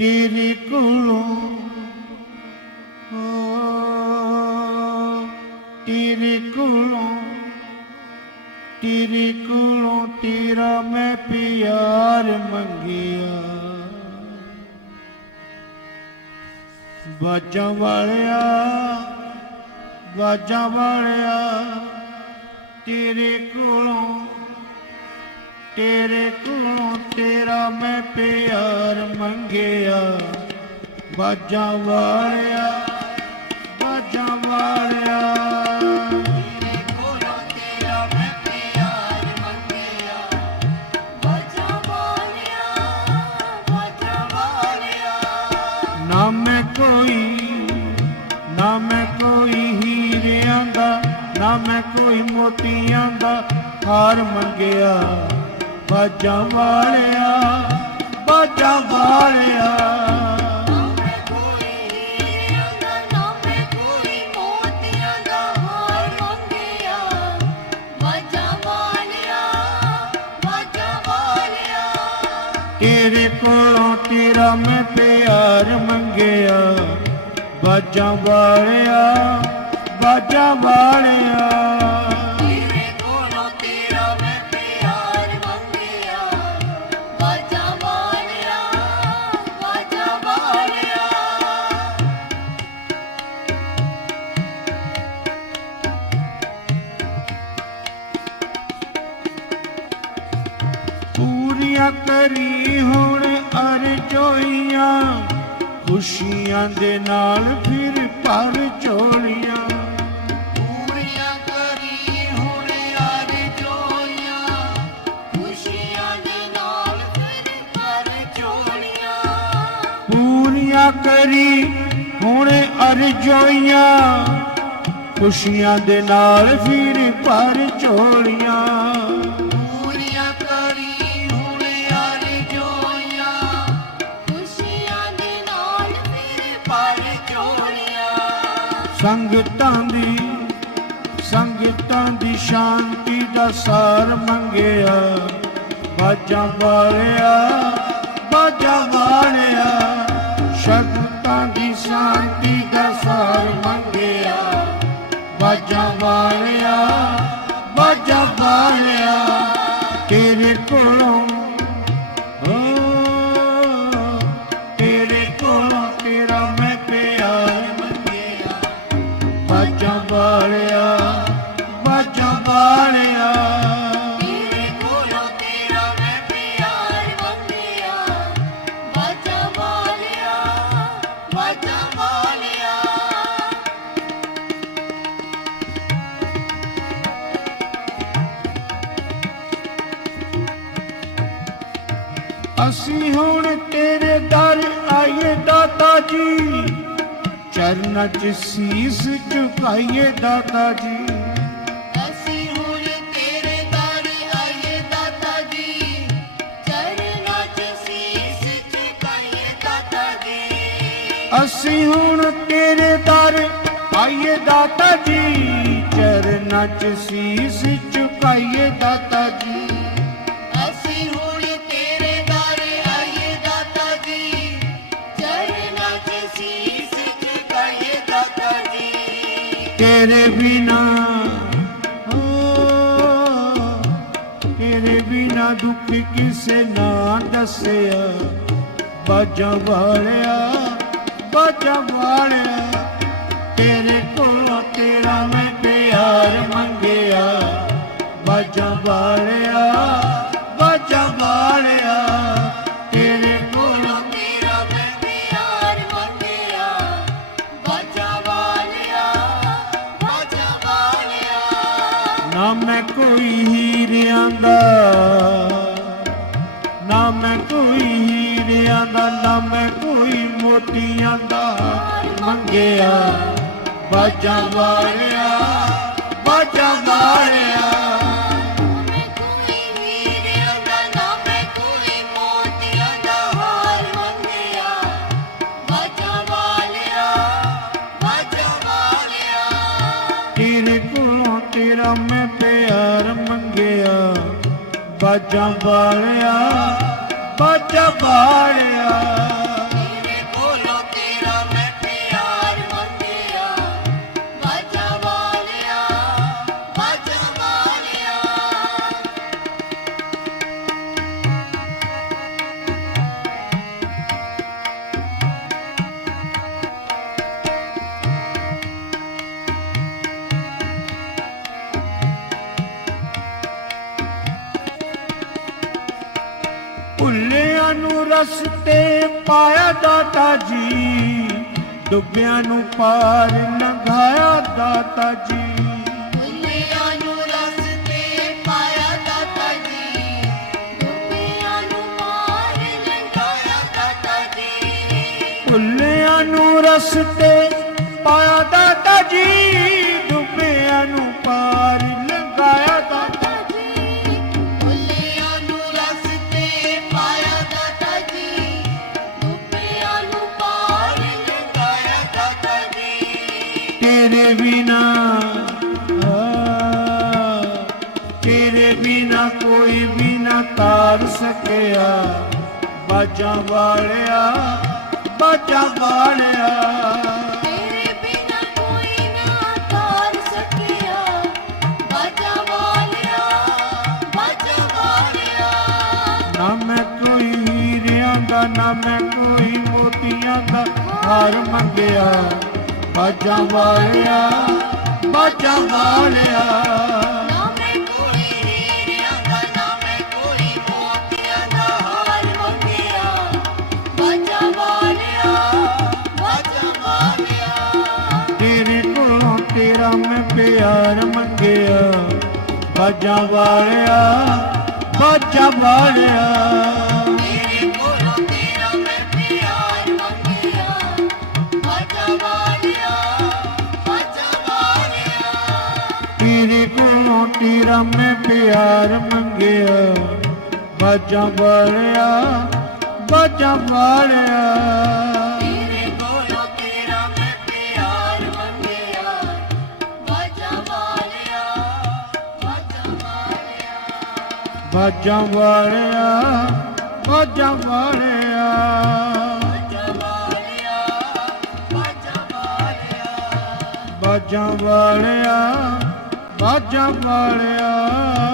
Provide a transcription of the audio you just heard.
ਤੇਰੇ ਕੋਲੋਂ ਓ, ਤੇਰੇ ਕੋਲੋਂ ਤੇਰੇ ਕੋਲੋਂ ਤੇਰਾ ਮੈਂ ਪਿਆਰ ਮੰਗਿਆ। ਬਾਜਾਂ ਵਾਲਿਆ ਬਾਜਾਂ ਵਾਲਿਆ ਤੇਰੇ ਕੋਲੋਂ ਤੇਰੇ ਕੋਲੋਂ ਤੇਰਾ ਮੈਂ ਪਿਆਰ ਮੰਗਿਆ ਬਾਜਾਂ ਵਾਲਿਆ ਬਾਜਾਂ ਵਾਲਿਆ। ਨਾ ਮੈਂ ਕੋਈ ਨਾ ਮੈਂ ਕੋਈ ਹੀਰਿਆਂ ਦਾ ਨਾ ਮੈਂ ਕੋਈ ਮੋਤੀਆਂ ਦਾ ਹਾਰ ਮੰਗਿਆ। ਬਾਜਾਂ ਵਾਲਿਆ ਬਾਜਾਂ ਵਾਲਿਆ ਤੇਰੇ ਕੋਲੋਂ ਤੇਰਾ ਮੈਂ ਪਿਆਰ ਮੰਗਿਆ। ਬਾਜਾਂ ਵਾਲਿਆ ਬਾਜਾਂ ਵਾਲਿਆ। ਪੂਰੀਆਂ ਕਰੀ ਹੁਣ ਅਰਜ਼ੋਈਆਂ ਖੁਸ਼ੀਆਂ ਦੇ ਨਾਲ ਫਿਰ ਭਰ ਝੋਲੀਆਂ ਪੂਰੀਆਂ ਕਰੀ ਹੁਣ ਅਰਜ਼ੋਈਆਂ ਖੁਸ਼ੀਆਂ ਦੇ ਨਾਲ ਫਿਰ ਭਰ ਝੋਲੀਆਂ ਸੰਗਤਾਂ ਦੀ ਸੰਗਤਾਂ ਦੀ ਸ਼ਾਂਤੀ ਦਾ ਸਾਰ ਮੰਗਿਆ। ਬਾਜਾਂ ਵਾਲਿਆ ਬਾਜਾਂ ਅਸੀਂ ਹੁਣ ਤੇਰੇ ਦਰ ਆਈਏ ਦਾਤਾ ਜੀ। ਚਰਨਾਂ 'ਚ ਸੀਸ ਝੁਕਾਈਏ ਦਾਤਾ ਜੀ। ਅਸੀਂ ਹੁਣ ਤੇਰੇ ਦਰ ਆਏ ਦਾਤਾ ਜੀ। ਚਰਨਾਂ 'ਚ ਸੀਸ ਝੁਕਾਈਏ ਦਾਤਾ ਜੀ। ਅਸੀਂ ਹੁਣ ਤੇਰੇ ਦਰ ਆਈਏ ਦਾਤਾ ਜੀ। ਚਰਨਾਂ 'ਚ ਸੀਸ ਝੁਕਾਈਏ ਦਾਤਾ ਤੇਰੇ ਬਿਨਾ। ਤੇਰੇ ਬਿਨਾ ਦੁੱਖ ਕਿਸੇ ਨਾ ਦੱਸਿਆ। ਬਾਜਾਂ ਵਾਲਿਆ ਬਾਜਾਂ ਵਾਲਿਆ, ਤੇਰੇ ਕੋਲੋਂ ਤੇਰਾ ਮੈਂ ਪਿਆਰ ਮੰਗਿਆ। ਬਾਜਾਂ ਵਾਲਿਆ ਵਾਲਿਆ ਤੇਰੇ ਕੋਲੋਂ ਤੇਰਾ ਮੈਂ ਪਿਆਰ ਮੰਗਿਆ ਬਾਜਾਂ ਵਾਲਿਆ ਬਾਜਾਂ ਵਾਲਿਆ ਰਸਤੇ ਪਾਇਆ ਦਾਤਾ ਜੀ। ਡੁੱਬਿਆਂ ਨੂੰ ਪਾਰ ਲੰਘਾਇਆ ਦਾਤਾ ਜੀ। ਭੁੱਲਿਆਂ ਨੂੰ ਰਸਤੇ ਪਾਇਆ ਦਾਤਾ ਜੀ। ਡੁੱਬਿਆਂ ਨੂੰ ਬਿਨਾ ਕੋਈ ਵੀ ਨਾ ਤਾਰ ਸਕਿਆ। ਬਾਜਾਂ ਵਾਲਿਆ ਬਾਜਾਂ ਵਾਲਿਆ। ਨਾ ਨਾ ਨਾ ਮੈਂ ਕੋਈ ਮੋਤੀਆਂ ਦਾ ਹਾਰ ਮੰਗਿਆ। ਬਾਜਾਂ ਵਾਲਿਆ ਬਾਜਾਂ ਵਾਲਿਆ। ਬਾਜਾਂ ਵਾਲਿਆ ਬਾਜਾਂ ਵਾਲਿਆ। ਤੇਰੇ ਕੋਲੋਂ ਤੇਰਾ ਮੈਂ ਪਿਆਰ ਮੰਗਿਆ। ਬਾਜਾ ਵਾਲਿਆ ਬਾਜਾ ਵਾਲਿਆ। ਤੇਰੇ ਕੋਲੋਂ ਤੇਰਾ ਮੈਂ ਪਿਆਰ ਮੰਗਿਆ। ਬਾਜਾਂ ਵਾਲਿਆ ਬਾਜਾਂ ਵਾਲਿਆ। ਬਾਜਾਂ ਵਾਲਿਆ ਬਾਜਾਂ ਵਾਲਿਆ। ਬਾਜਾ ਵਾਲਿਆ ਬਾਜਾ ਵਾਲਿਆ।